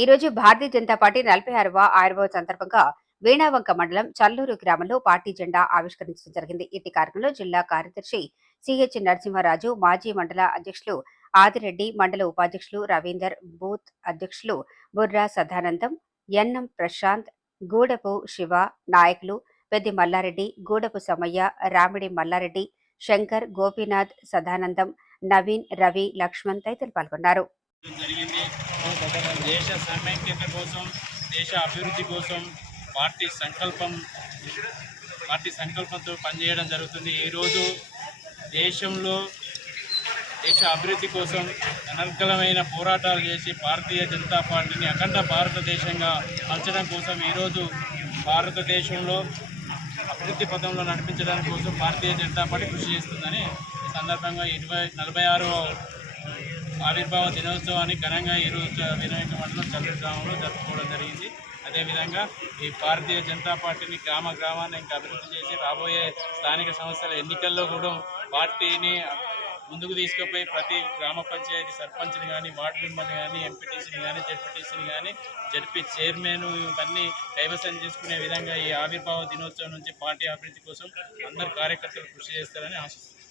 ఈ రోజు భారతీయ జనతా పార్టీ 46వ ఆవిర్భావ సందర్భంగా వీణావంక మండలం చల్లూరు గ్రామంలో పార్టీ జెండా ఆవిష్కరించడం జరిగింది. ఇట్టి కార్యక్రమంలో జిల్లా కార్యదర్శి సిహెచ్ నరసింహరాజు, మాజీ మండల అధ్యక్షులు ఆదిరెడ్డి, మండల ఉపాధ్యక్షులు రవీందర్, బూత్ అధ్యక్షులు బుర్రా సదానందం, ఎన్ఎం ప్రశాంత్, గూడపు శివ, నాయకులు పెద్ది మల్లారెడ్డి, గూడపు సమయ్య, రామిడి మల్లారెడ్డి, శంకర్, గోపీనాథ్, సదానందం, నవీన్, రవి, లక్ష్మణ్ తదితరులు పాల్గొన్నారు. జరిగింది. దేశ సమైక్యత కోసం, దేశ అభివృద్ధి కోసం పార్టీ సంకల్పంతో పనిచేయడం జరుగుతుంది. ఈరోజు దేశంలో దేశ అభివృద్ధి కోసం అనర్గళమైన పోరాటాలు చేసి భారతీయ జనతా పార్టీని అఖండ భారతదేశంగా మలచడం కోసం ఈరోజు భారతదేశంలో అభివృద్ధి పథంలో నడిపించడానికి కోసం భారతీయ జనతా పార్టీ కృషి చేస్తుందని ఈ సందర్భంగా 46వ ఆవిర్భావ దినోత్సవాన్ని ఘనంగా ఈరోజు వినాయక మండలం చల్లూరు గ్రామంలో జరుపుకోవడం జరిగింది. అదేవిధంగా ఈ భారతీయ జనతా పార్టీని గ్రామాన్ని ఇంకా అభివృద్ధి చేసి రాబోయే స్థానిక సంస్థల ఎన్నికల్లో కూడా పార్టీని ముందుకు తీసుకుపోయి ప్రతి గ్రామ పంచాయతీ సర్పంచ్ని కానీ, వార్డు మెంబర్ని కానీ, ఎంపీటీసీని కానీ, జెడ్పీటీసీని కానీ, జెడ్పీ చైర్మన్ ఇవన్నీ కైవసం చేసుకునే విధంగా ఈ ఆవిర్భావ దినోత్సవం నుంచి పార్టీ అభివృద్ధి కోసం అందరు కార్యకర్తలు కృషి చేస్తారని ఆశిస్తున్నాను.